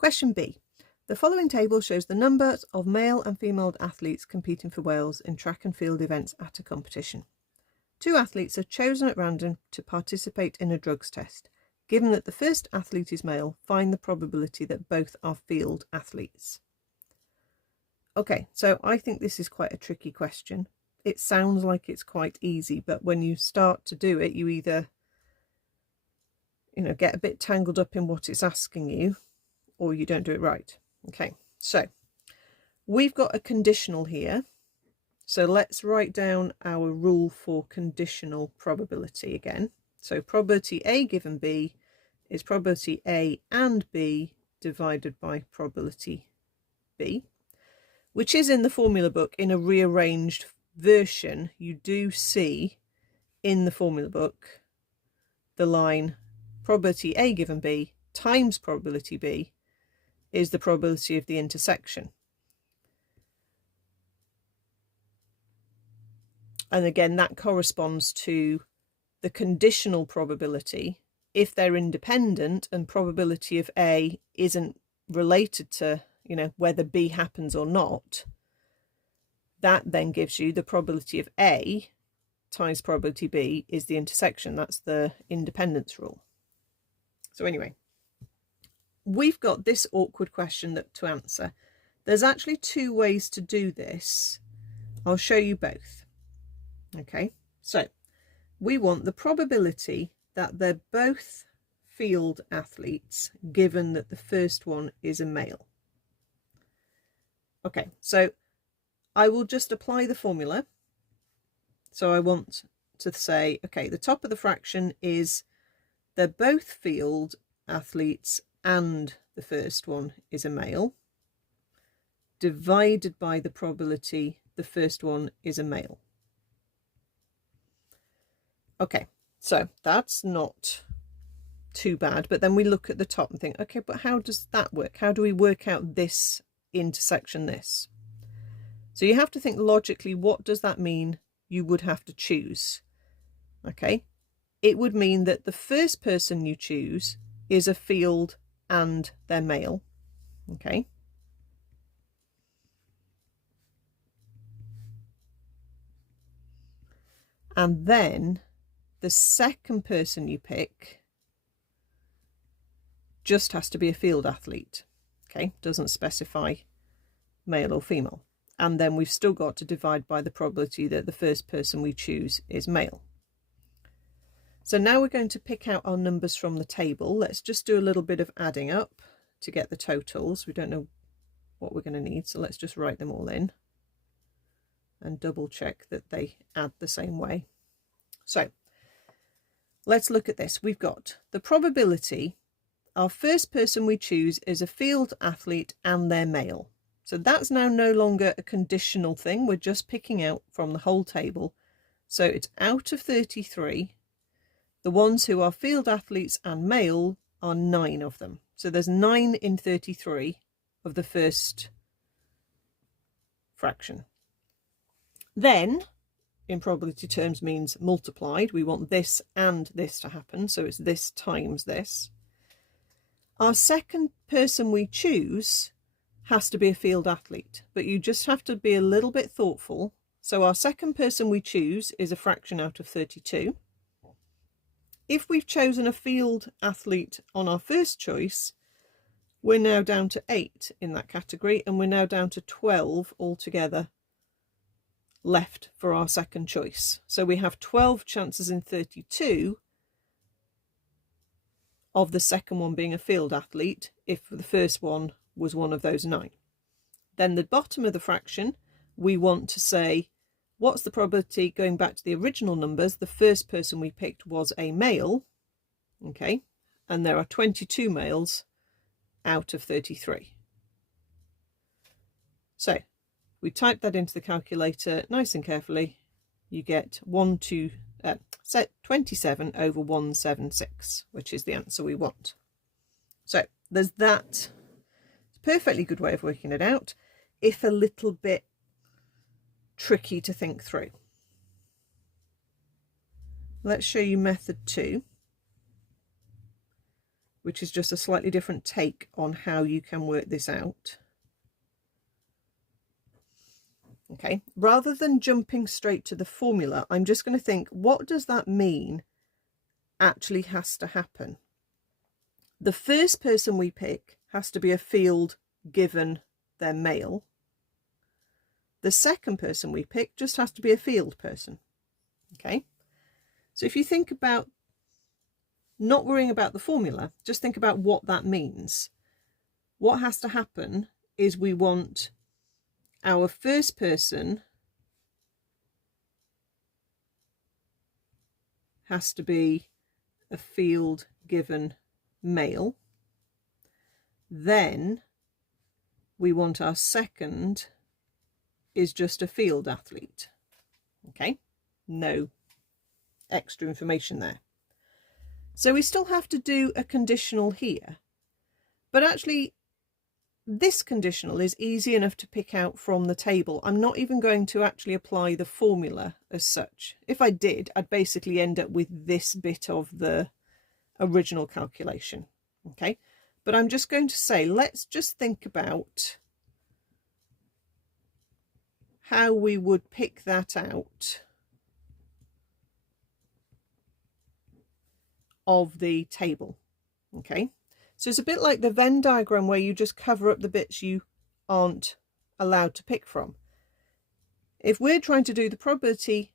Question B. The following table shows the numbers of male and female athletes competing for Wales in track and field events at a competition. 2 athletes are chosen at random to participate in a drugs test. Given that the first athlete is male, find the probability that both are field athletes. Okay, so I think this is quite a tricky question. It sounds like it's quite easy, but when you start to do it, you either, get a bit tangled up in what it's asking you, or you don't do it right. Okay, so we've got a conditional here. So let's write down our rule for conditional probability again. So probability A given B is probability A and B divided by probability B, which is in the formula book in a rearranged version. You do see in the formula book the line probability A given B times probability B is the probability of the intersection. And again, that corresponds to the conditional probability. If they're independent and probability of A isn't related to, whether B happens or not, that then gives you the probability of A times probability B is the intersection. That's the independence rule. So anyway, we've got this awkward question to answer. There's actually 2 ways to do this. I'll show you both. Okay, so we want the probability that they're both field athletes given that the first one is a male. Okay, so I will just apply the formula. So I want to say, okay, the top of the fraction is they're both field athletes and the first one is a male, divided by the probability the first one is a male. Okay, so that's not too bad, but then we look at the top and think, okay, but how does that work? How do we work out this intersection this? So you have to think logically, what does that mean you would have to choose? Okay, it would mean that the first person you choose is a field and they're male. Okay. And then the second person you pick just has to be a field athlete. Okay, doesn't specify male or female. And then we've still got to divide by the probability that the first person we choose is male. So now we're going to pick out our numbers from the table. Let's just do a little bit of adding up to get the totals. We don't know what we're going to need, so let's just write them all in and double check that they add the same way. So let's look at this. We've got the probability our first person we choose is a field athlete and they're male. So that's now no longer a conditional thing. We're just picking out from the whole table. So it's out of 33. The ones who are field athletes and male are 9 of them. So there's 9 in 33 of the first fraction. Then, in probability terms, means multiplied. We want this and this to happen. So it's this times this. Our second person we choose has to be a field athlete, but you just have to be a little bit thoughtful. So our second person we choose is a fraction out of 32. If we've chosen a field athlete on our first choice, we're now down to 8 in that category, and we're now down to 12 altogether left for our second choice. So we have 12 chances in 32 of the second one being a field athlete if the first one was one of those 9. Then the bottom of the fraction, we want to say, what's the probability, going back to the original numbers, the first person we picked was a male, okay, and there are 22 males out of 33. So we type that into the calculator nice and carefully, you get 27 over 176, which is the answer we want. So there's that. It's a perfectly good way of working it out, if a little bit tricky to think through. Let's show you method 2. which is just a slightly different take on how you can work this out. Okay, rather than jumping straight to the formula, I'm just going to think, what does that mean actually has to happen? The first person we pick has to be a field given their male. The second person we pick just has to be a field person. Okay, so if you think about not worrying about the formula, just think about what that means. What has to happen is we want our first person has to be a field given male. Then we want our second is just a field athlete. Okay, no extra information there. So we still have to do a conditional here, but actually this conditional is easy enough to pick out from the table. I'm not even going to actually apply the formula as such. If I did, I'd basically end up with this bit of the original calculation. Okay, but I'm just going to say, let's just think about how we would pick that out of the table. Okay, so it's a bit like the Venn diagram where you just cover up the bits you aren't allowed to pick from. If we're trying to do the probability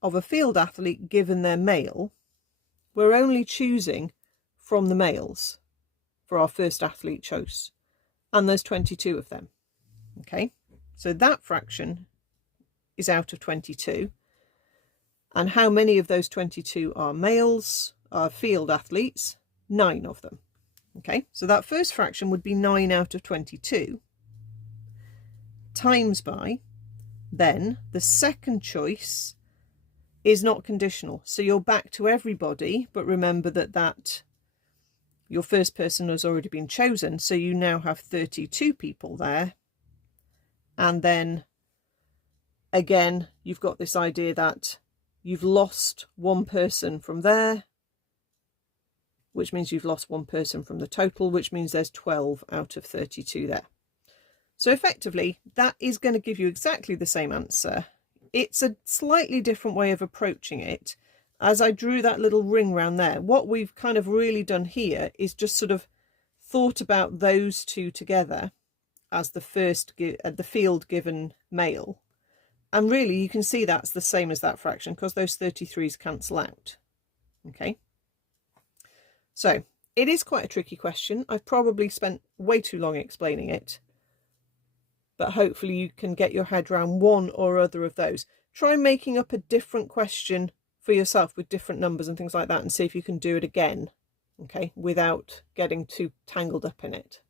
of a field athlete given their male, we're only choosing from the males for our first athlete choice, and there's 22 of them. Okay, so that fraction is out of 22, and how many of those 22 are males, are field athletes? 9 of them. Okay, so that first fraction would be 9 out of 22 times by, then the second choice is not conditional, so you're back to everybody, but remember that your first person has already been chosen, so you now have 32 people there. And then again, you've got this idea that you've lost one person from there, which means you've lost one person from the total, which means there's 12 out of 32 there. So effectively, that is going to give you exactly the same answer. It's a slightly different way of approaching it. As I drew that little ring round there, what we've kind of really done here is just sort of thought about those two together as the field given male. And really, you can see that's the same as that fraction because those 33s cancel out. Okay. So it is quite a tricky question. I've probably spent way too long explaining it, but hopefully you can get your head around one or other of those. Try making up a different question for yourself with different numbers and things like that, and see if you can do it again, okay, without getting too tangled up in it.